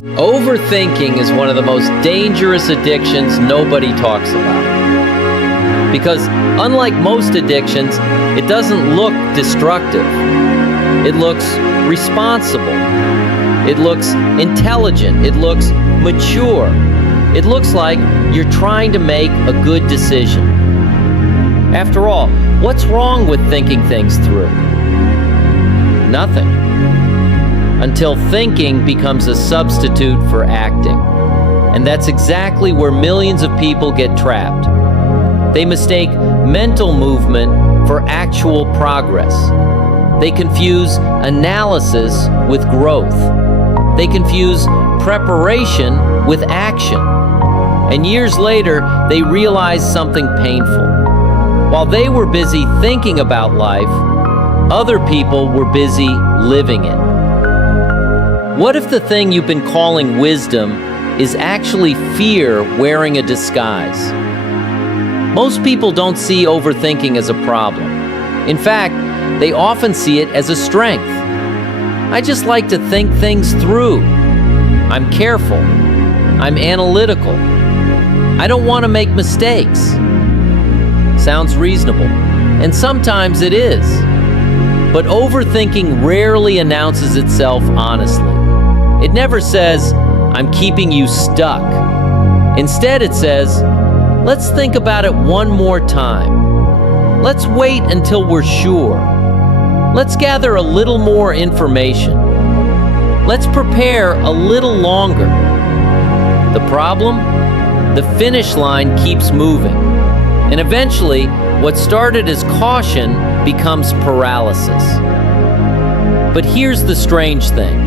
Overthinking is one of the most dangerous addictions nobody talks about. Because unlike most addictions, it doesn't look destructive. It looks responsible. It looks intelligent. It looks mature. It looks like you're trying to make a good decision. After all, what's wrong with thinking things through? Nothing. Until thinking becomes a substitute for acting. And that's exactly where millions of people get trapped. They mistake mental movement for actual progress. They confuse analysis with growth. They confuse preparation with action. And years later, they realize something painful. While they were busy thinking about life, other people were busy living it. What if the thing you've been calling wisdom is actually fear wearing a disguise? Most people don't see overthinking as a problem. In fact, they often see it as a strength. I just like to think things through. I'm careful. I'm analytical. I don't want to make mistakes. Sounds reasonable, and sometimes it is. But overthinking rarely announces itself honestly. It never says, "I'm keeping you stuck." Instead, it says, "Let's think about it one more time. Let's wait until we're sure. Let's gather a little more information. Let's prepare a little longer." The problem? The finish line keeps moving. And eventually, what started as caution becomes paralysis. But here's the strange thing.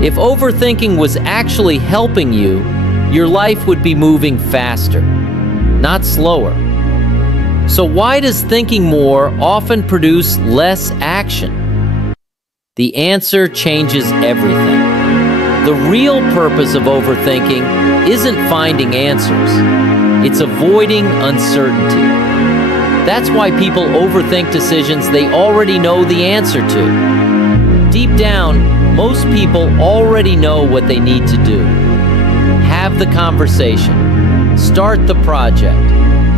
If overthinking was actually helping you, your life would be moving faster, not slower. So why does thinking more often produce less action? The answer changes everything. The real purpose of overthinking isn't finding answers. It's avoiding uncertainty. That's why people overthink decisions they already know the answer to. Deep down, most people already know what they need to do. Have the conversation. Start the project.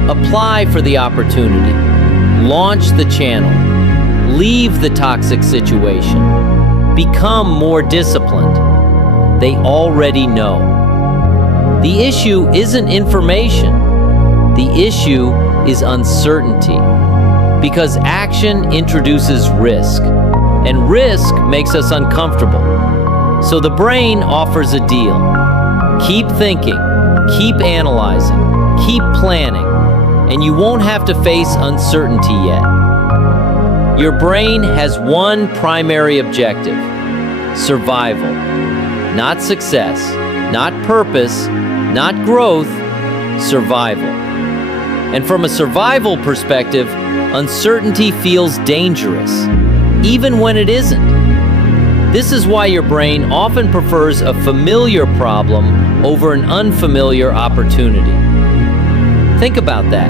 Apply for the opportunity. Launch the channel. Leave the toxic situation. Become more disciplined. They already know. The issue isn't information. The issue is uncertainty. Because action introduces risk. And risk makes us uncomfortable. So the brain offers a deal. Keep thinking, keep analyzing, keep planning, and you won't have to face uncertainty yet. Your brain has one primary objective: survival. Not success, not purpose, not growth, survival. And from a survival perspective, uncertainty feels dangerous, even when it isn't. This is why your brain often prefers a familiar problem over an unfamiliar opportunity. Think about that.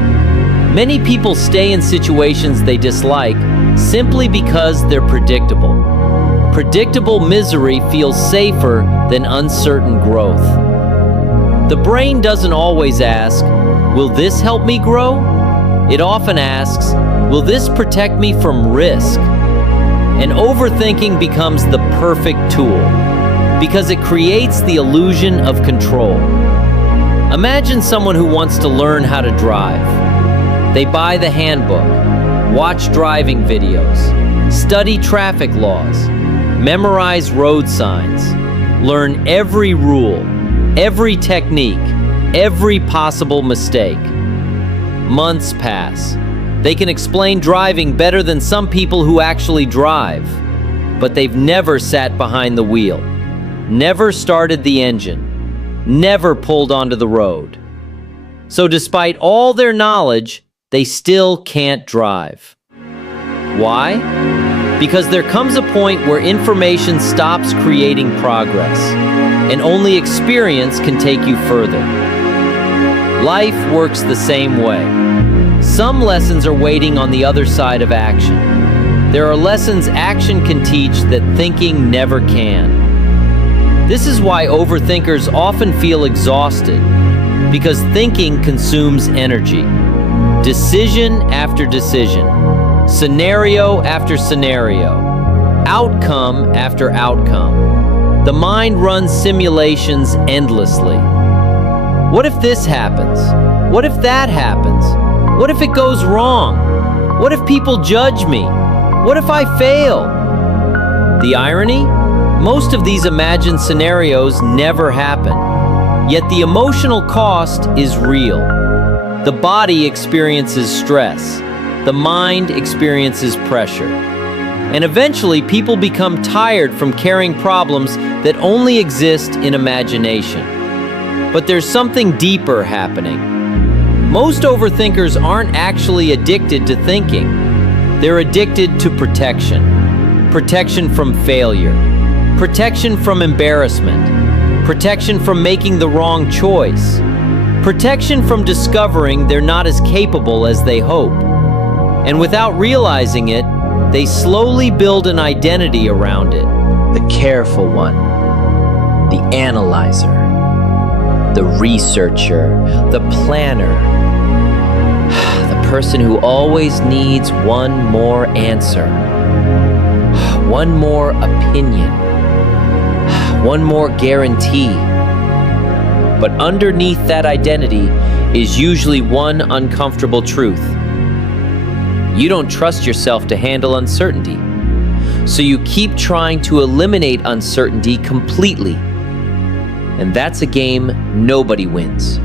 Many people stay in situations they dislike simply because they're predictable. Predictable misery feels safer than uncertain growth. The brain doesn't always ask, "Will this help me grow?" It often asks, "Will this protect me from risk?" And overthinking becomes the perfect tool because it creates the illusion of control. Imagine someone who wants to learn how to drive. They buy the handbook, watch driving videos, study traffic laws, memorize road signs, learn every rule, every technique, every possible mistake. Months pass. They can explain driving better than some people who actually drive, but they've never sat behind the wheel, never started the engine, never pulled onto the road. So despite all their knowledge, they still can't drive. Why? Because there comes a point where information stops creating progress, and only experience can take you further. Life works the same way. Some lessons are waiting on the other side of action. There are lessons action can teach that thinking never can. This is why overthinkers often feel exhausted, because thinking consumes energy. Decision after decision, scenario after scenario, outcome after outcome. The mind runs simulations endlessly. What if this happens? What if that happens? What if it goes wrong? What if people judge me? What if I fail? The irony? Most of these imagined scenarios never happen, yet the emotional cost is real. The body experiences stress, the mind experiences pressure, and eventually people become tired from carrying problems that only exist in imagination. But there's something deeper happening. Most overthinkers aren't actually addicted to thinking. They're addicted to protection. Protection from failure. Protection from embarrassment. Protection from making the wrong choice. Protection from discovering they're not as capable as they hope. And without realizing it, they slowly build an identity around it. The careful one, the analyzer, the researcher, the planner, the person who always needs one more answer, one more opinion, one more guarantee. But underneath that identity is usually one uncomfortable truth. You don't trust yourself to handle uncertainty, so you keep trying to eliminate uncertainty completely. And that's a game nobody wins.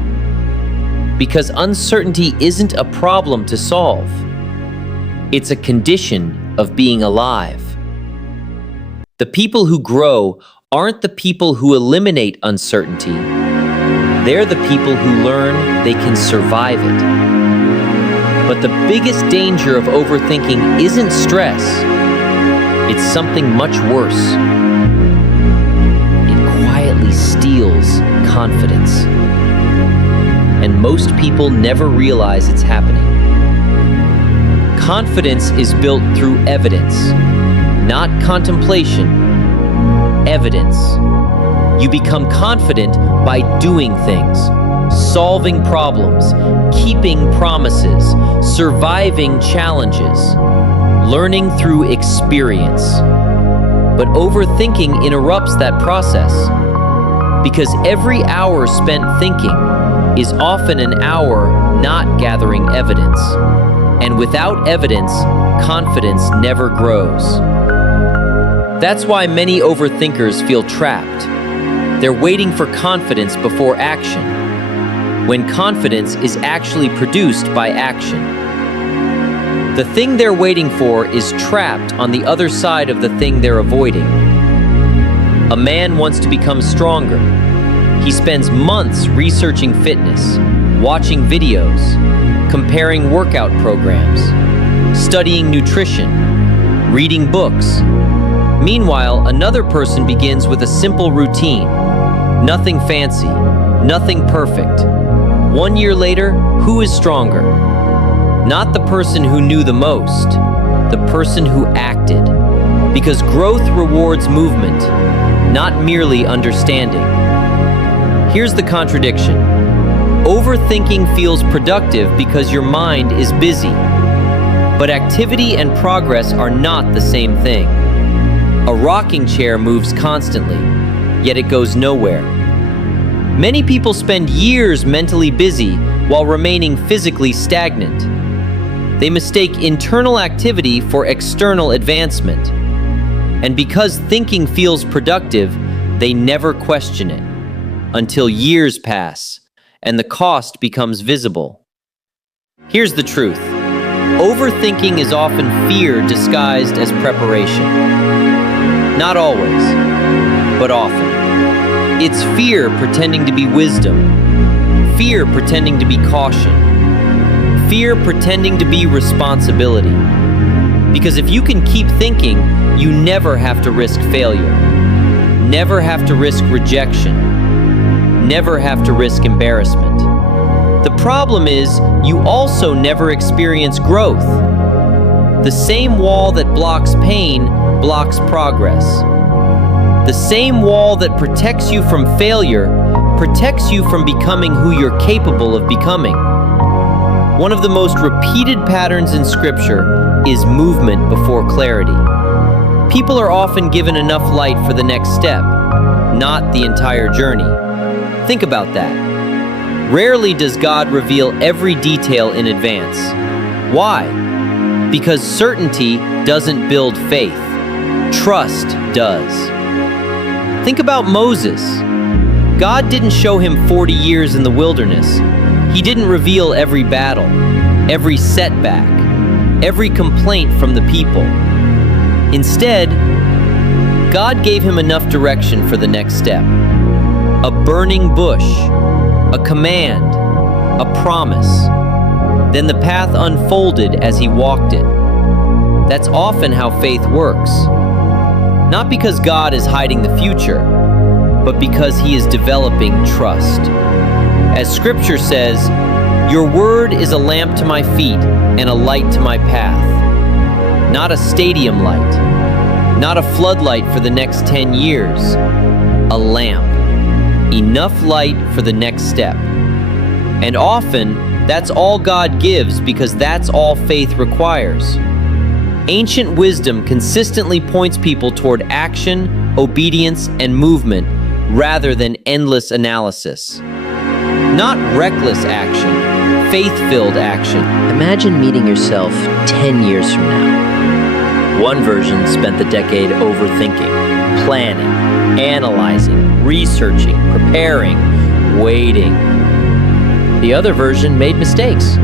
Because uncertainty isn't a problem to solve. It's a condition of being alive. The people who grow aren't the people who eliminate uncertainty. They're the people who learn they can survive it. But the biggest danger of overthinking isn't stress. It's something much worse. It quietly steals confidence. And most people never realize it's happening. Confidence is built through evidence, not contemplation. Evidence. You become confident by doing things, solving problems, keeping promises, surviving challenges, learning through experience. But overthinking interrupts that process, because every hour spent thinking is often an hour not gathering evidence. And without evidence, confidence never grows. That's why many overthinkers feel trapped. They're waiting for confidence before action, when confidence is actually produced by action. The thing they're waiting for is trapped on the other side of the thing they're avoiding. A man wants to become stronger. He spends months researching fitness, watching videos, comparing workout programs, studying nutrition, reading books. Meanwhile, another person begins with a simple routine. Nothing fancy, nothing perfect. 1 year later, who is stronger? Not the person who knew the most, the person who acted. Because growth rewards movement, not merely understanding. Here's the contradiction. Overthinking feels productive because your mind is busy. But activity and progress are not the same thing. A rocking chair moves constantly, yet it goes nowhere. Many people spend years mentally busy while remaining physically stagnant. They mistake internal activity for external advancement. And because thinking feels productive, they never question it, until years pass and the cost becomes visible. Here's the truth. Overthinking is often fear disguised as preparation. Not always, but often. It's fear pretending to be wisdom, fear pretending to be caution, fear pretending to be responsibility. Because if you can keep thinking, you never have to risk failure, never have to risk rejection, never have to risk embarrassment. The problem is, you also never experience growth. The same wall that blocks pain blocks progress. The same wall that protects you from failure protects you from becoming who you're capable of becoming. One of the most repeated patterns in Scripture is movement before clarity. People are often given enough light for the next step, not the entire journey. Think about that. Rarely does God reveal every detail in advance. Why? Because certainty doesn't build faith. Trust does. Think about Moses. God didn't show him 40 years in the wilderness. He didn't reveal every battle, every setback, every complaint from the people. Instead, God gave him enough direction for the next step. A burning bush, a command, a promise. Then the path unfolded as he walked it. That's often how faith works. Not because God is hiding the future, but because he is developing trust. As Scripture says, "Your word is a lamp to my feet and a light to my path." Not a stadium light, not a floodlight for the next 10 years, a lamp. Enough light for the next step. And often, that's all God gives because that's all faith requires. Ancient wisdom consistently points people toward action, obedience, and movement rather than endless analysis. Not reckless action, faith-filled action. Imagine meeting yourself 10 years from now. One version spent the decade overthinking, planning, analyzing, researching, preparing, waiting. The other version made mistakes,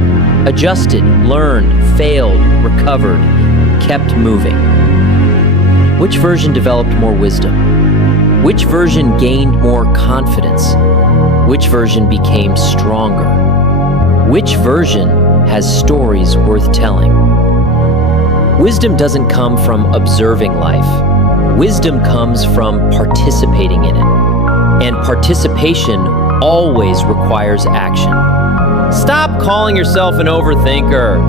adjusted, learned, failed, recovered, kept moving. Which version developed more wisdom? Which version gained more confidence? Which version became stronger? Which version has stories worth telling? Wisdom doesn't come from observing life. Wisdom comes from participating in it. And participation always requires action. Stop calling yourself an overthinker.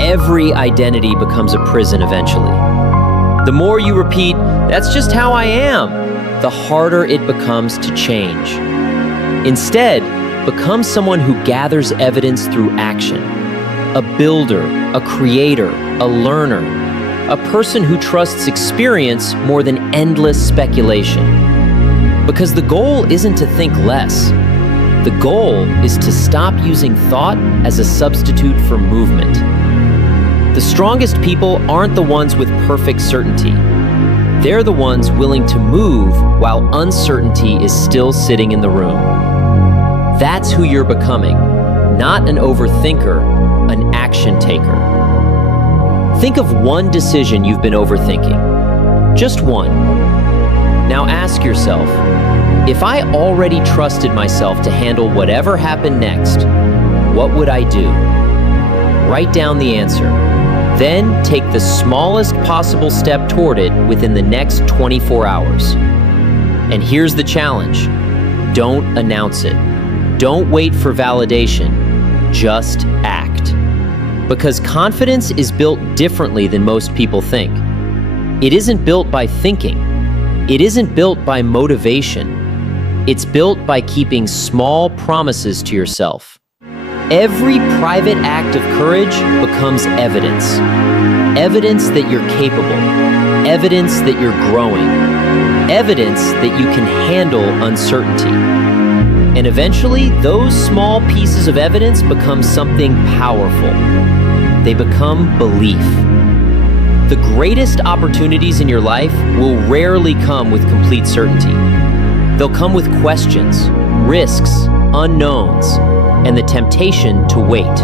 Every identity becomes a prison eventually. The more you repeat, "That's just how I am," the harder it becomes to change. Instead, become someone who gathers evidence through action. A builder, a creator, a learner. A person who trusts experience more than endless speculation. Because the goal isn't to think less. The goal is to stop using thought as a substitute for movement. The strongest people aren't the ones with perfect certainty. They're the ones willing to move while uncertainty is still sitting in the room. That's who you're becoming, not an overthinker, an action taker. Think of one decision you've been overthinking. Just one. Now ask yourself, if I already trusted myself to handle whatever happened next, what would I do? Write down the answer. Then take the smallest possible step toward it within the next 24 hours. And here's the challenge. Don't announce it. Don't wait for validation. Just act. Because confidence is built differently than most people think. It isn't built by thinking. It isn't built by motivation. It's built by keeping small promises to yourself. Every private act of courage becomes evidence. Evidence that you're capable. Evidence that you're growing. Evidence that you can handle uncertainty. And eventually, those small pieces of evidence become something powerful. They become belief. The greatest opportunities in your life will rarely come with complete certainty. They'll come with questions, risks, unknowns, and the temptation to wait.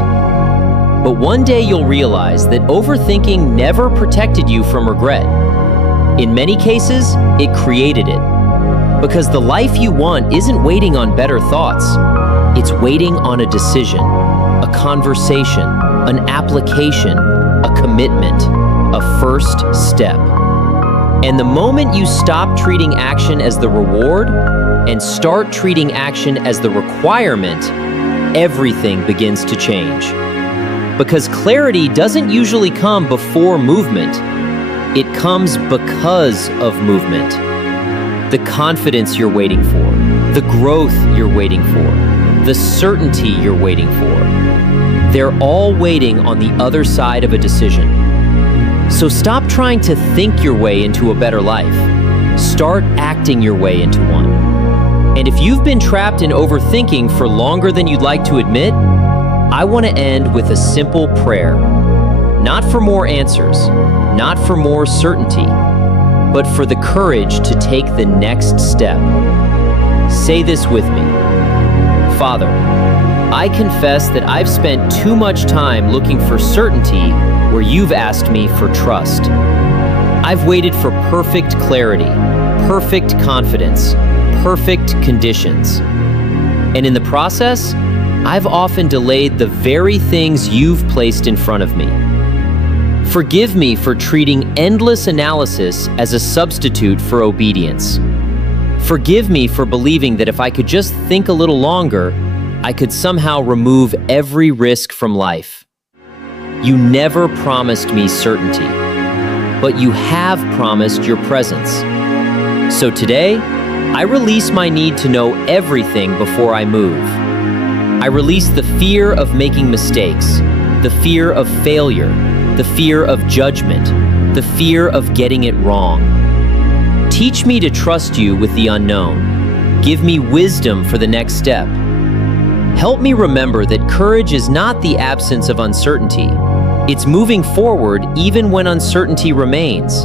But one day you'll realize that overthinking never protected you from regret. In many cases, it created it. Because the life you want isn't waiting on better thoughts. It's waiting on a decision, a conversation, an application, a commitment, a first step. And the moment you stop treating action as the reward and start treating action as the requirement, everything begins to change. Because clarity doesn't usually come before movement. It comes because of movement. the confidence you're waiting for, the growth you're waiting for, the certainty you're waiting for. They're all waiting on the other side of a decision. So stop trying to think your way into a better life. Start acting your way into one. And if you've been trapped in overthinking for longer than you'd like to admit, I want to end with a simple prayer. Not for more answers, not for more certainty, but for the courage to take the next step. Say this with me. Father, I confess that I've spent too much time looking for certainty where you've asked me for trust. I've waited for perfect clarity, perfect confidence, perfect conditions. And in the process, I've often delayed the very things you've placed in front of me. Forgive me for treating endless analysis as a substitute for obedience. Forgive me for believing that if I could just think a little longer, I could somehow remove every risk from life. You never promised me certainty, but you have promised your presence. So today, I release my need to know everything before I move. I release the fear of making mistakes, the fear of failure, the fear of judgment, the fear of getting it wrong. Teach me to trust you with the unknown. Give me wisdom for the next step. Help me remember that courage is not the absence of uncertainty. It's moving forward even when uncertainty remains.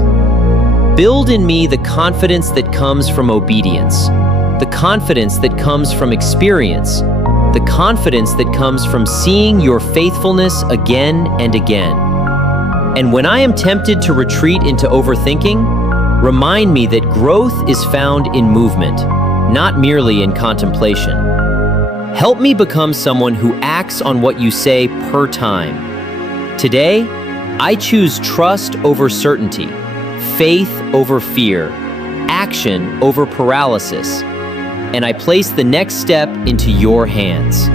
Build in me the confidence that comes from obedience, the confidence that comes from experience, the confidence that comes from seeing your faithfulness again and again. And when I am tempted to retreat into overthinking, remind me that growth is found in movement, not merely in contemplation. Help me become someone who acts on what you say per time. Today, I choose trust over certainty, faith over fear, action over paralysis, and I place the next step into your hands.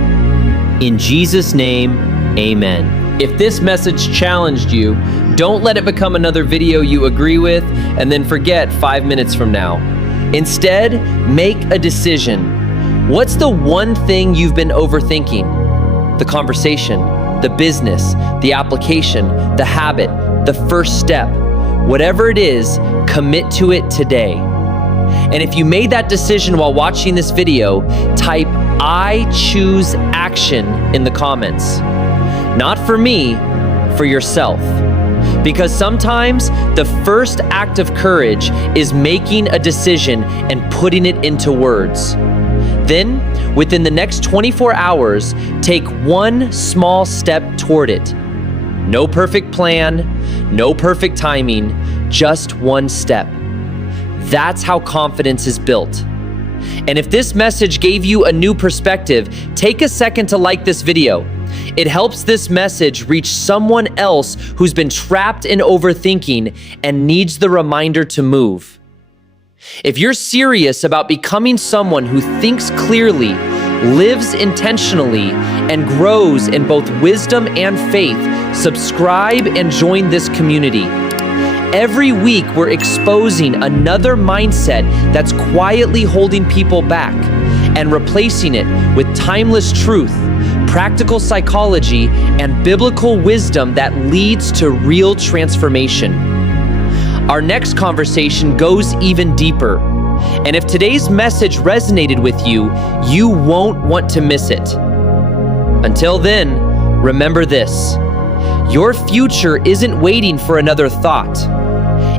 In Jesus' name, amen. If this message challenged you, don't let it become another video you agree with and then forget 5 minutes from now. Instead, make a decision. What's the one thing you've been overthinking? The conversation, the business, the application, the habit, the first step. Whatever it is, commit to it today. And if you made that decision while watching this video, type "I choose action" in the comments. Not for me, for yourself. Because sometimes the first act of courage is making a decision and putting it into words. Then, within the next 24 hours, take one small step toward it. No perfect plan, no perfect timing, just one step. That's how confidence is built. And if this message gave you a new perspective, take a second to like this video. It helps this message reach someone else who's been trapped in overthinking and needs the reminder to move. If you're serious about becoming someone who thinks clearly, lives intentionally, and grows in both wisdom and faith, subscribe and join this community. Every week, we're exposing another mindset that's quietly holding people back and replacing it with timeless truth, practical psychology, and biblical wisdom that leads to real transformation. Our next conversation goes even deeper. And if today's message resonated with you, you won't want to miss it. Until then, remember this: your future isn't waiting for another thought.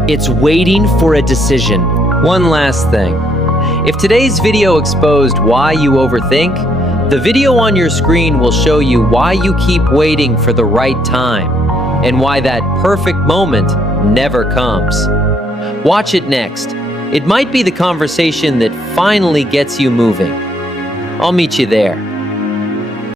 It's waiting for a decision. One last thing. If today's video exposed why you overthink, the video on your screen will show you why you keep waiting for the right time and why that perfect moment never comes. Watch it next. It might be the conversation that finally gets you moving. I'll meet you there.